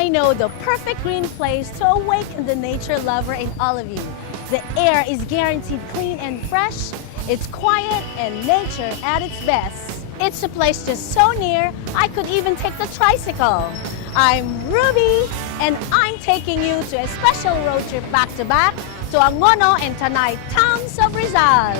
I know the perfect green place to awaken the nature lover in all of you. The air is guaranteed clean and fresh. It's quiet and nature at its best. It's a place just so near, I could even take the tricycle. I'm Ruby, and I'm taking you to a special road trip back-to-back to Angono and Tanay towns of Rizal.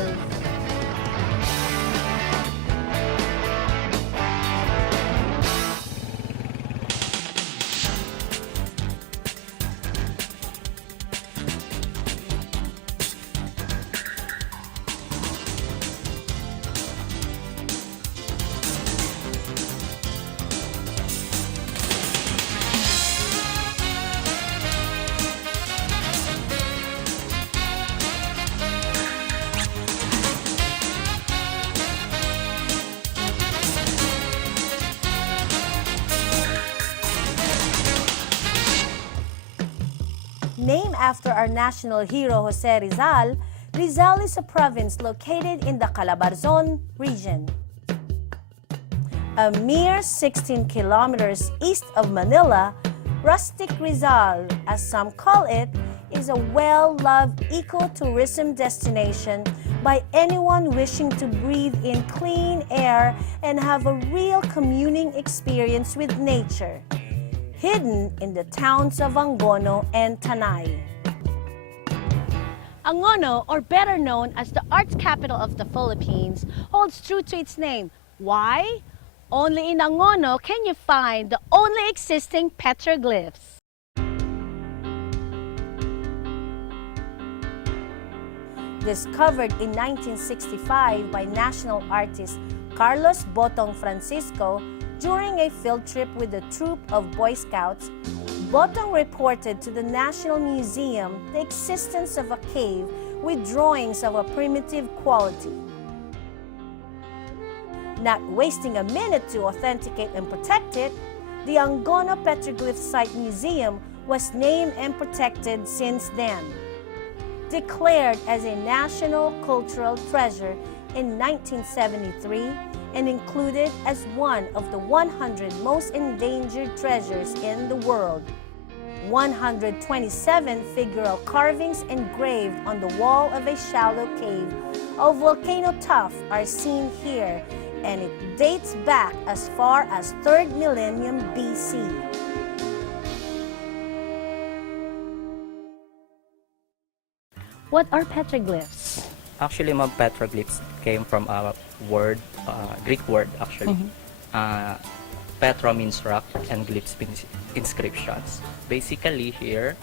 Named after our national hero Jose Rizal, Rizal is a province located in the Calabarzon region. A mere 16 kilometers east of Manila, rustic Rizal, as some call it, is a well-loved ecotourism destination by anyone wishing to breathe in clean air and have a real communing experience with nature. Hidden in the towns of Angono and Tanay. Angono, or better known as the arts capital of the Philippines, holds true to its name. Why? Only in Angono can you find the only existing petroglyphs. Discovered in 1965 by national artist Carlos Botong Francisco, during a field trip with a troop of Boy Scouts, Botong reported to the National Museum the existence of a cave with drawings of a primitive quality. Not wasting a minute to authenticate and protect it, the Angono Petroglyph Site Museum was named and protected since then. Declared as a national cultural treasure in 1973, and included as one of the 100 most endangered treasures in the world. 127 figural carvings engraved on the wall of a shallow cave of volcano tuff are seen here, and it dates back as far as 3rd millennium BC. What are petroglyphs? Actually, mga petroglyphs came from a word, Greek word actually. Petra means rock and glyphs means inscriptions. Basically here,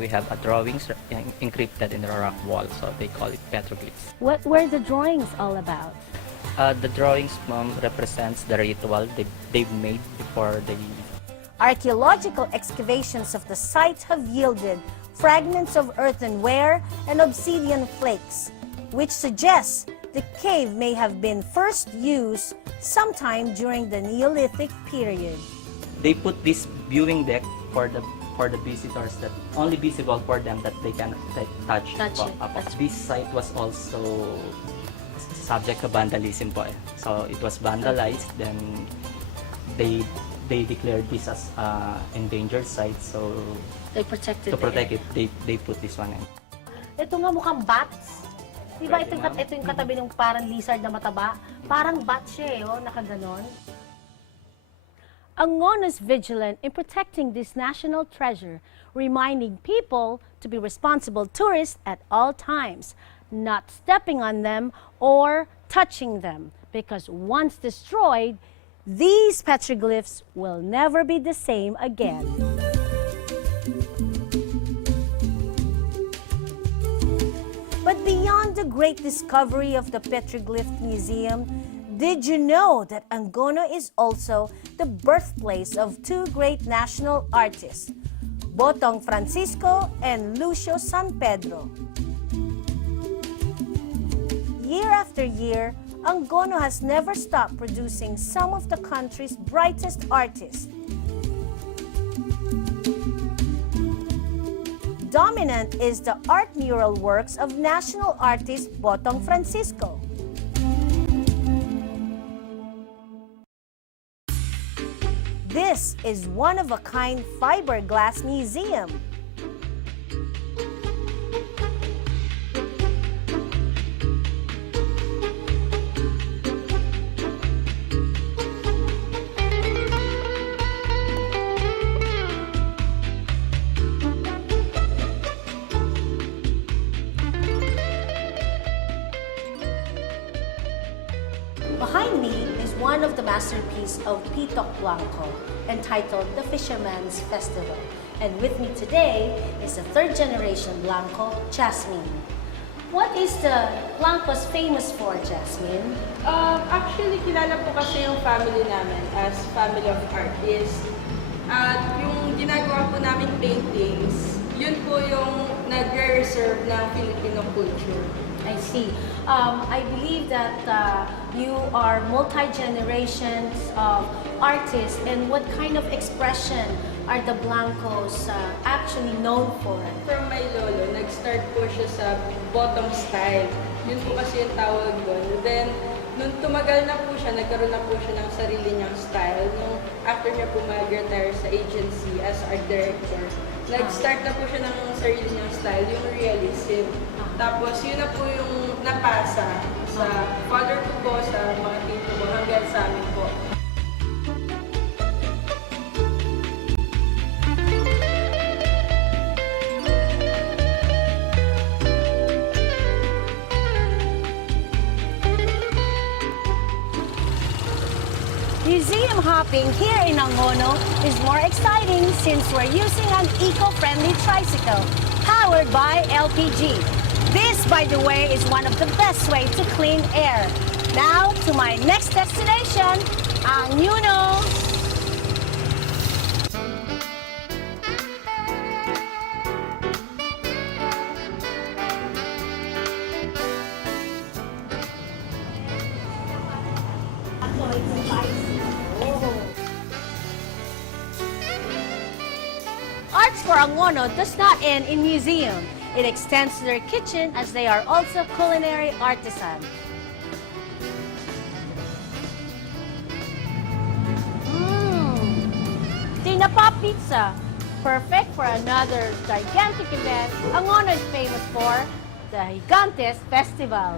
we have a drawings encrypted in the rock wall, so they call it petroglyphs. What were the drawings all about? The drawings represents the ritual they've made before they... Archaeological excavations of the site have yielded fragments of earthenware and obsidian flakes, which suggests the cave may have been first used sometime during the Neolithic period. They put this viewing deck for the visitors, that only visible for them, that they can touch it. This site was also subject to vandalism po. So it was vandalized, then they declared this as endangered site, so They protected to protect it, they put this one in. Ito nga mukhang bats. Diba ito yung katabi ng parang lizard na mataba? Parang bat siya eh, oh, nakaganon. Angono is vigilant in protecting this national treasure, reminding people to be responsible tourists at all times, not stepping on them or touching them, because once destroyed, these petroglyphs will never be the same again. But beyond the great discovery of the Petroglyph Museum, did you know that Angono is also the birthplace of two great national artists, Botong Francisco and Lucio San Pedro? Year after year, Angono has never stopped producing some of the country's brightest artists. Dominant is the art mural works of national artist Botong Francisco. This is one-of-a-kind fiberglass museum. Behind me is one of the masterpieces of Pitok Blanco, entitled The Fisherman's Festival. And with me today is the third generation Blanco, Jasmine. What is the Blancos famous for, Jasmine? Actually, kilala po kasi yung family namin as family of artists. At yung ginagawa po namin paintings, yun po yung nagre-reserve ng Filipino culture. I see. I believe that you are multi-generations of artists, and what kind of expression are the Blancos actually known for? From my lolo, nag-start po siya sa bottom style. Yun po kasi yung tawag doon. Then, nung tumagal na po siya, nagkaroon na po siya ng sarili niyang style. Nung after niya po mag-retire sa agency as art director, nag-start na po siya ng sarili niyang style, yung realism. Tapos, yun na po yung napasa sa father ko po, sa mga tito ko, hanggang sa amin po. Museum hopping here in Angono is more exciting since we're using an eco-friendly tricycle powered by LPG. This, by the way, is one of the best ways to clean air. Now to my next destination, Anguno. Arts for Angono does not end in museum. It extends to their kitchen as they are also culinary artisans. Tinapa pizza, perfect for another gigantic event. Angono is famous for the Gigantes Festival.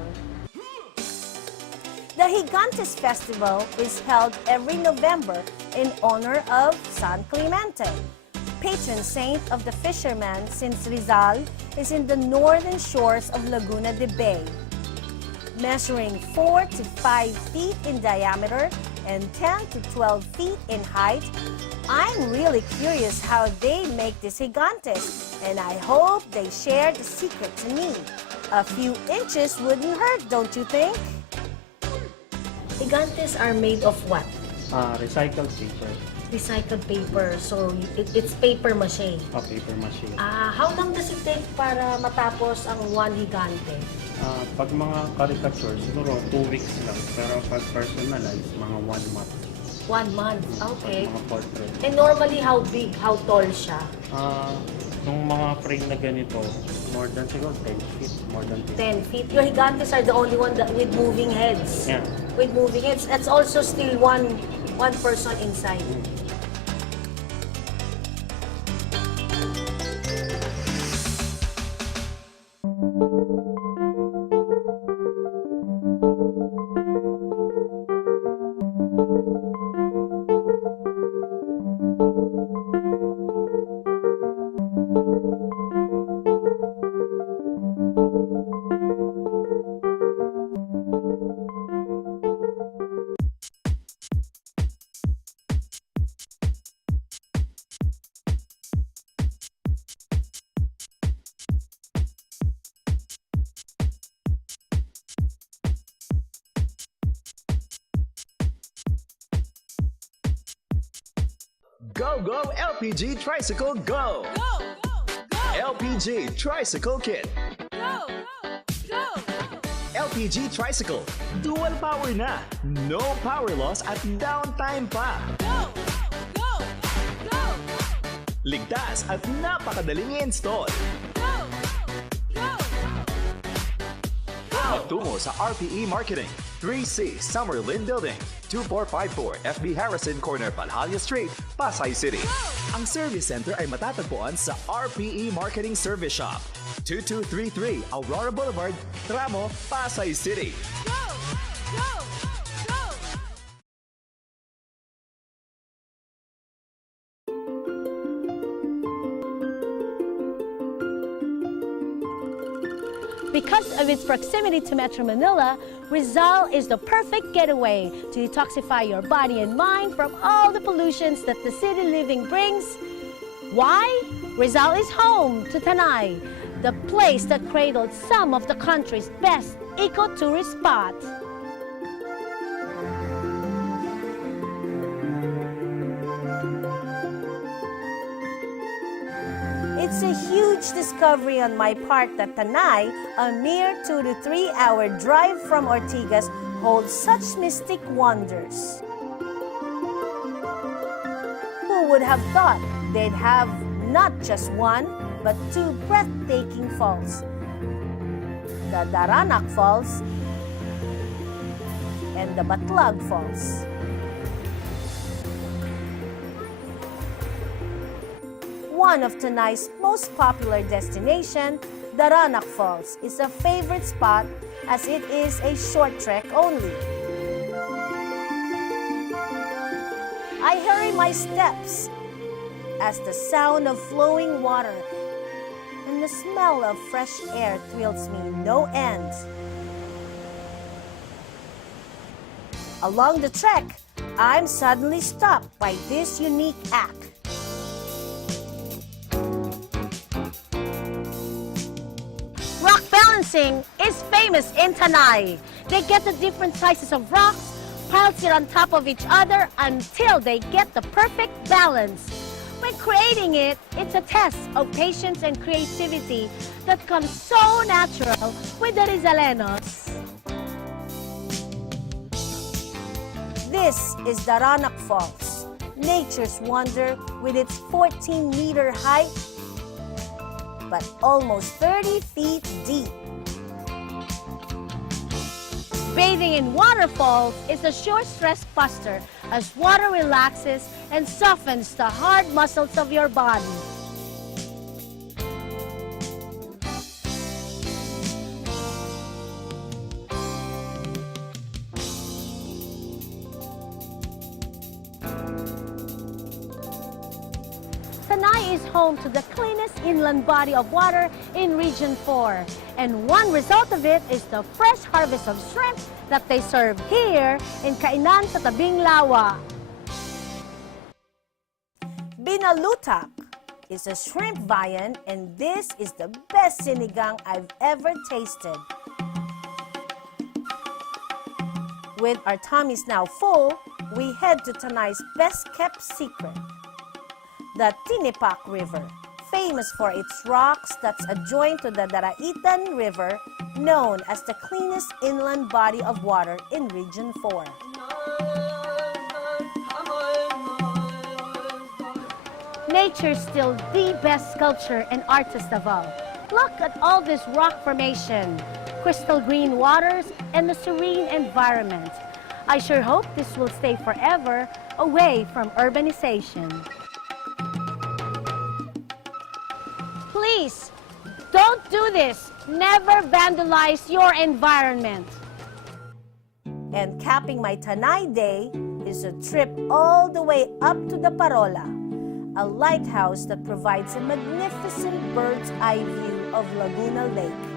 The Gigantes Festival is held every November in honor of San Clemente, patron saint of the fishermen, since Rizal is in the northern shores of Laguna de Bay. Measuring 4 to 5 feet in diameter and 10 to 12 feet in height, I'm really curious how they make these gigantes, and I hope they share the secret to me. A few inches wouldn't hurt, don't you think? Gigantes are made of what? Recycled paper. Recycled paper, so it's paper mache. Paper mache. How long does it take para matapos ang one gigante? Pag mga caricature, siguro 2 weeks lang. Pero pag personalized, mga 1 month. 1 month, okay. Pag mga portrait. And normally, how big, how tall siya? Nung mga frame na ganito, more than siguro 10 feet, more than 10 feet. Your gigantes are the only one that with moving heads. Yeah. With moving heads. That's also still one person inside. Go, go, LPG Tricycle, go! Go! Go! Go! LPG Tricycle Kit. Go! Go! LPG Tricycle. Dual power na. No power loss at downtime pa. Go! Go! Go! Ligtas at napakadaling i-install. Go! Go! Go! Magtungo sa RPE Marketing, 3C Summerlin Building, 2454 FB Harrison Corner, Palhalia Street, Pasay City. Ang service center ay matatagpuan sa RPE Marketing Service Shop, 2233 Aurora Boulevard, Tramo, Pasay City. Because of its proximity to Metro Manila, RIZAL is the perfect getaway to detoxify your body and mind from all the pollutions that the city living brings. Why? RIZAL is home to Tanay, the place that cradled some of the country's best eco-tourist spots. It's a huge discovery on my part that Tanay, a mere 2 to 3 hour drive from Ortigas, holds such mystic wonders. Who would have thought they'd have not just one, but two breathtaking falls? The Daranak Falls and the Mccloud Falls. One of Tanay's most popular destination, Daranak Falls, is a favorite spot as it is a short trek only. I hurry my steps as the sound of flowing water and the smell of fresh air thrills me no end. Along the trek, I'm suddenly stopped by this unique act. Rock balancing is famous in Tanay. They get the different sizes of rocks, piles it on top of each other until they get the perfect balance. When creating it, it's a test of patience and creativity that comes so natural with the Rizalenos. This is Daranak Falls, nature's wonder with its 14-meter height but almost 30 feet deep. Bathing in waterfalls is a sure stress buster as water relaxes and softens the hard muscles of your body. Tanay is home to the cleanest inland body of water in Region 4. And one result of it is the fresh harvest of shrimp that they serve here in Kainan sa Tabing Lawa. Binalutak is a shrimp viand, and this is the best sinigang I've ever tasted. With our tummies now full, we head to Tanay's best-kept secret, the Tinipak River, famous for its rocks that's adjoined to the Daraitan River, known as the cleanest inland body of water in Region 4. Nature's still the best sculptor and artist of all. Look at all this rock formation, crystal green waters, and the serene environment. I sure hope this will stay forever away from urbanization. Please, don't do this. Never vandalize your environment. And capping my Tanay day is a trip all the way up to the Parola, a lighthouse that provides a magnificent bird's eye view of Laguna Lake.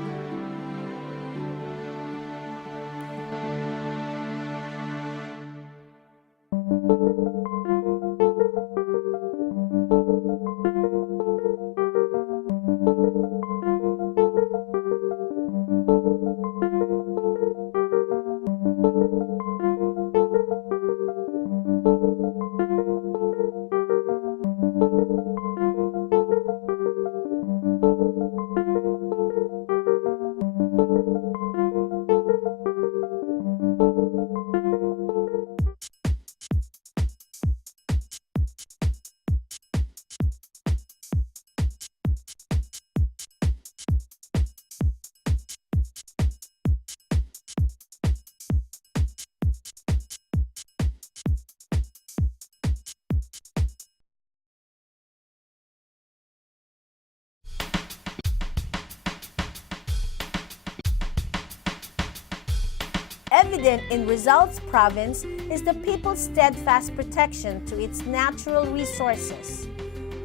Evident in Rizal's province is the people's steadfast protection to its natural resources,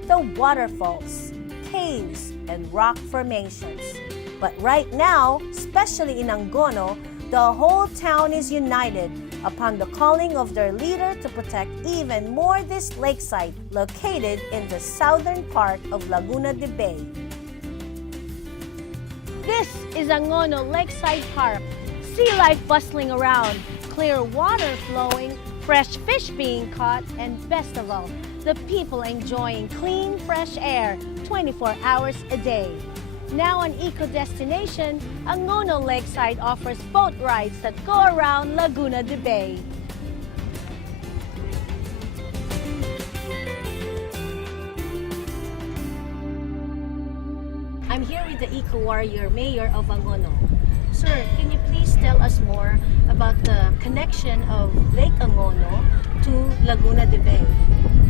the waterfalls, caves, and rock formations. But right now, especially in Angono, the whole town is united upon the calling of their leader to protect even more this lakeside located in the southern part of Laguna de Bay. This is Angono Lakeside Park. Sea life bustling around, clear water flowing, fresh fish being caught, and best of all, the people enjoying clean, fresh air 24 hours a day. Now an eco-destination, Angono Lakeside offers boat rides that go around Laguna de Bay. I'm here with the eco-warrior, Mayor of Angono. Sir, can you please tell us more about the connection of Lake Angono to Laguna de Bay?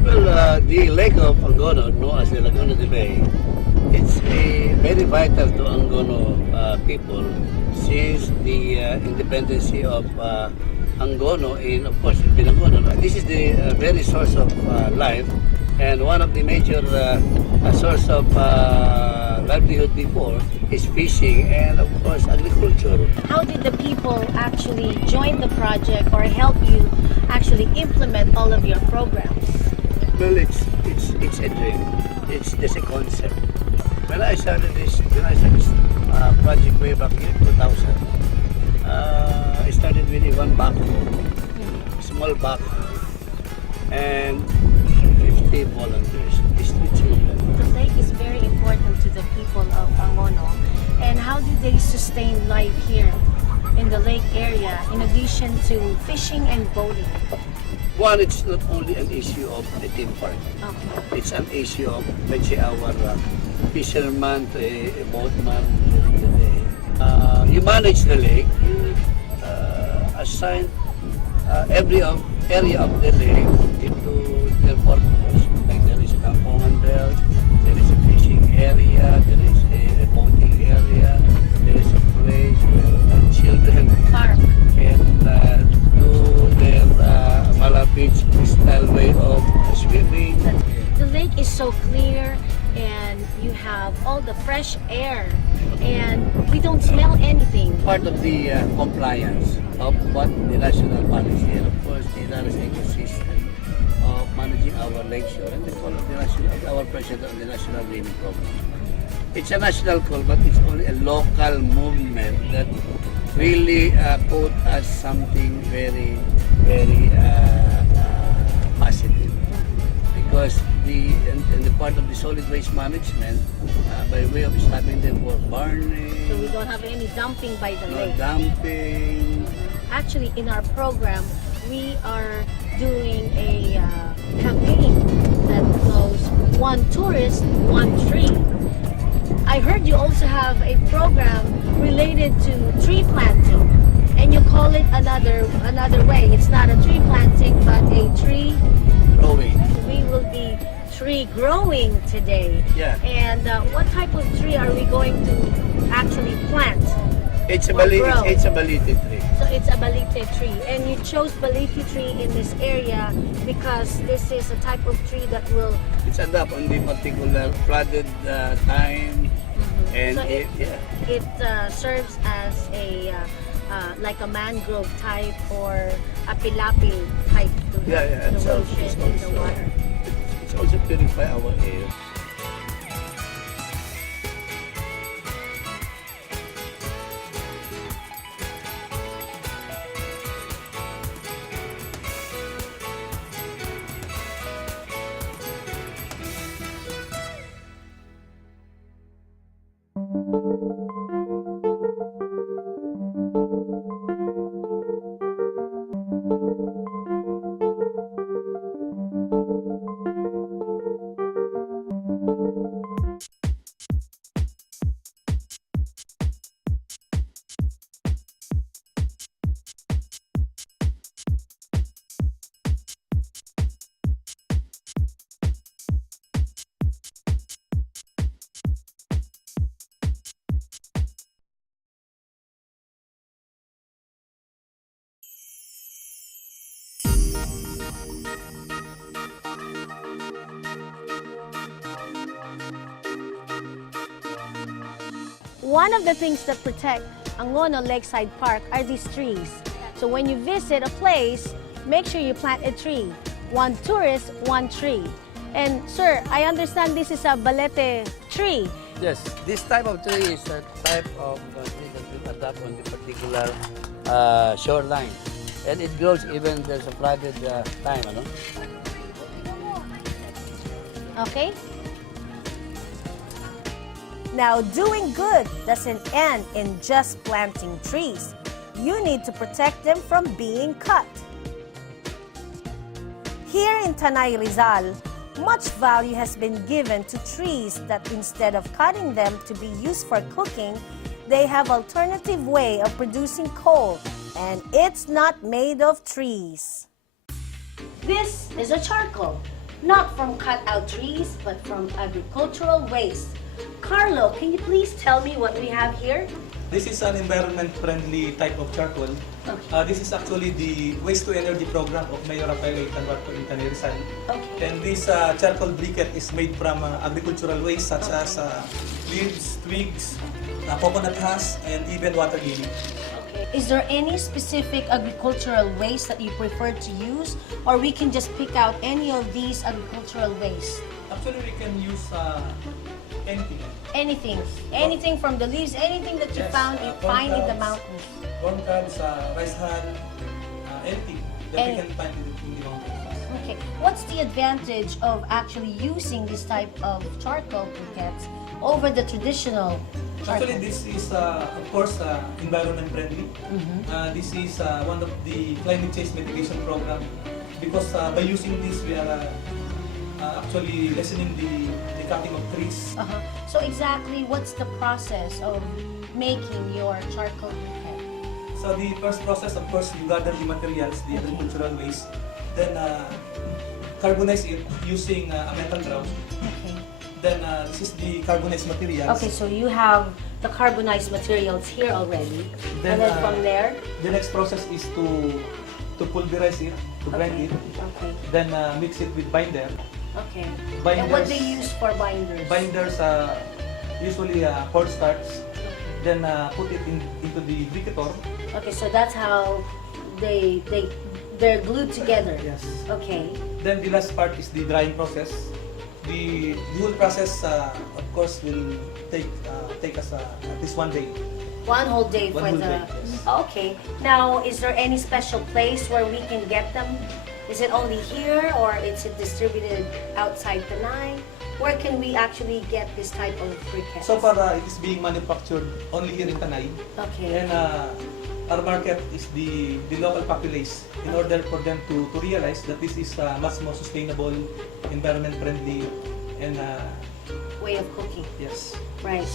Well, the Lake of Angono, known as the Laguna de Bay, it's very vital to Angono people since the independence of Angono in, of course, in Angono. This is the very source of life and one of the major source of livelihood before is fishing and, of course, agriculture. How did the people actually join the project or help you actually implement all of your programs? Well, it's a dream. It's just a concept. When I started this project way back in 2000, I started with one backhoe, small backhoe, and 50 volunteers, these children. The lake is very important to the people of Angono. And how do they sustain life here in the lake area in addition to fishing and boating? One, it's not only an issue of the theme park. Okay. It's an issue of, let's say, our fisherman to a boatman during the day. You manage the lake, you assign every area of the lake into their purpose. Like there is a Kampongan belt, there is a fishing area, there is a boating area, there is a place where children Park. can do their Malapit style way of swimming. The lake is so clear and you have all the fresh air and we don't smell anything. Part of the compliance of what the national policy and of course the national ecosystem of managing our lakeshore and the call of the national, our president of the national greening program. It's a national call, but it's only a local movement that really put us something very, very positive. Because in the part of the solid waste management, by way of stopping them for burning, So we don't have any dumping by the no lake. dumping. Actually, in our program, we are doing a campaign that goes one tourist, one tree. I heard you also have a program related to tree planting, and you call it another way. It's not a tree planting, but a tree. Growing. We will be tree growing today. Yeah. And what type of tree are we going to actually plant? It's a Or grow. it's a balete tree. So it's a balete tree, and you chose balete tree in this area because this is a type of tree that will. It's adapt on the particular flooded time, and So yeah. it serves as a like a mangrove type or a pilapil type to Yeah, it's erosion in the also, water. it's also purify our air. One of the things that protect Angono Lakeside Park are these trees. So when you visit a place, make sure you plant a tree. One tourist, one tree. And sir, I understand this is a balete tree. Yes, this type of tree is a type of tree that we adapt on the particular shoreline. And it grows even there's a flooded time, ano? Okay? Now, doing good doesn't end in just planting trees. You need to protect them from being cut. Here in Tanay, Rizal, much value has been given to trees that instead of cutting them to be used for cooking, they have alternative way of producing coal, and it's not made of trees. This is a charcoal, not from cut out trees, but from agricultural waste. Carlo, can you please tell me what we have here? This is an environment-friendly type of charcoal. Okay. This is actually the waste-to-energy program of Mayor Rafael Tanwarto in Tanay Rizal. Okay. And this charcoal briquette is made from agricultural waste such as leaves, twigs, coconut husk, and even water lily. Okay. Is there any specific agricultural waste that you prefer to use, or we can just pick out any of these agricultural waste? Actually, we can use anything. Anything from the leaves, anything that you Yes, find corn in the cobs, mountains. Corn cobs, rice hull, anything that Any- we can find in the mountains. Okay, what's the advantage of actually using this type of charcoal briquettes over the traditional charcoal? Actually, this is, of course, environment friendly. This is one of the climate change mitigation program because by using this, we are actually lessening the cutting of trees. So exactly, what's the process of making your charcoal briquette? So the first process, of course, you gather the materials, the agricultural waste, then carbonize it using a metal drum. Okay. Then this is the carbonized materials. Okay, so you have the carbonized materials here already. Then, and then from there? The next process is to pulverize it, to grind it, Okay. then mix it with binder. Okay. Binders. And what they use for binders? Binders usually cornstarch, then put it into the briquetor. Okay, so that's how they're glued together. Yes. Okay. Then the last part is the drying process. The whole process, of course, will take us at least 1 day. One whole day One for whole the. day, yes. Okay. Now, is there any special place where we can get them? Is it only here, or is it distributed outside Tanay? Where can we actually get this type of briquettes? So far, it is being manufactured only here in Tanay. Okay. And our market is the local populace in order for them to realize that this is much more sustainable, environment friendly, and Way of cooking. yes. Right.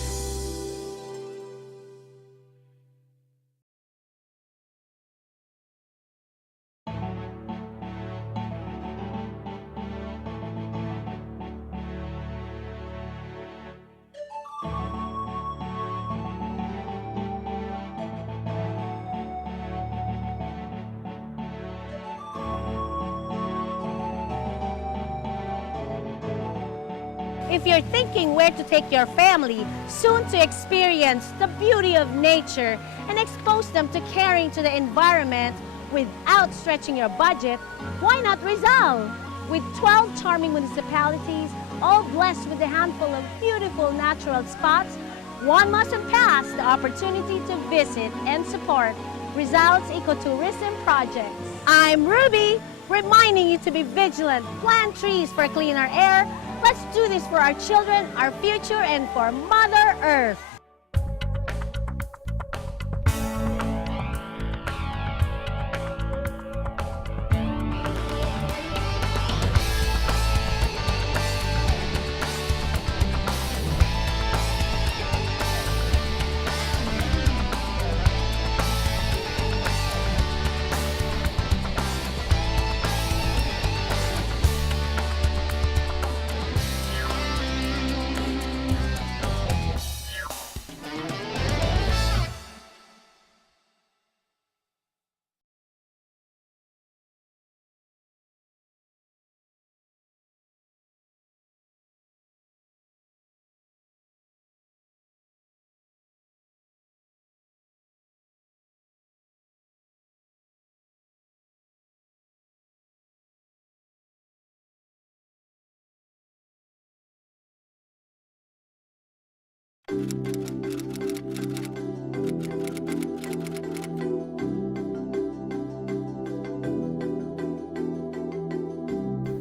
If you're thinking where to take your family soon to experience the beauty of nature and expose them to caring to the environment without stretching your budget, why not Rizal? With 12 charming municipalities, all blessed with a handful of beautiful natural spots, one mustn't pass the opportunity to visit and support Rizal's ecotourism projects. I'm Ruby, reminding you to be vigilant, plant trees for cleaner air. Let's do this for our children, our future, and for Mother Earth.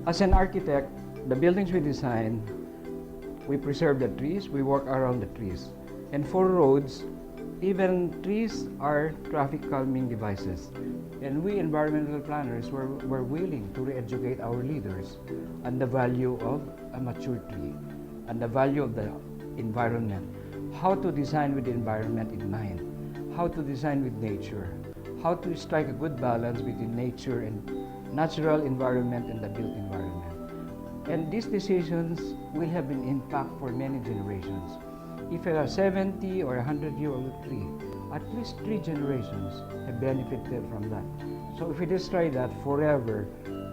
As an architect, the buildings we design, we preserve the trees, we work around the trees. And for roads, even trees are traffic calming devices. And we environmental planners were willing to re-educate our leaders on the value of a mature tree and the value of the environment. How to design with the environment in mind, how to design with nature, how to strike a good balance between nature and natural environment and the built environment. And these decisions will have an impact for many generations. If a 70 or 100-year-old tree, at least 3 generations have benefited from that. So if we destroy that forever,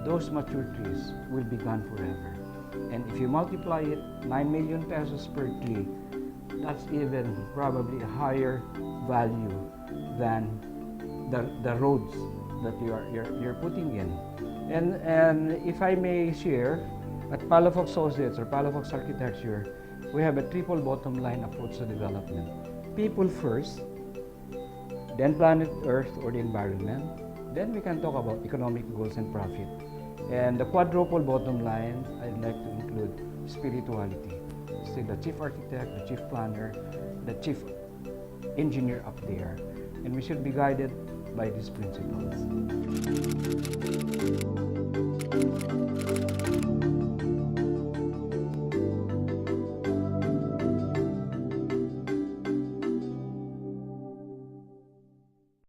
those mature trees will be gone forever. And if you multiply it, 9 million pesos per tree, that's even probably a higher value than the roads that you're putting in. And if I may share, at Palafox Associates or Palafox Architecture, we have a triple bottom line approach to development. People first, then planet Earth or the environment, then we can talk about economic goals and profit. And the quadruple bottom line, I'd like to include spirituality. So the chief architect, the chief planner, the chief engineer up there. And we should be guided by these principles.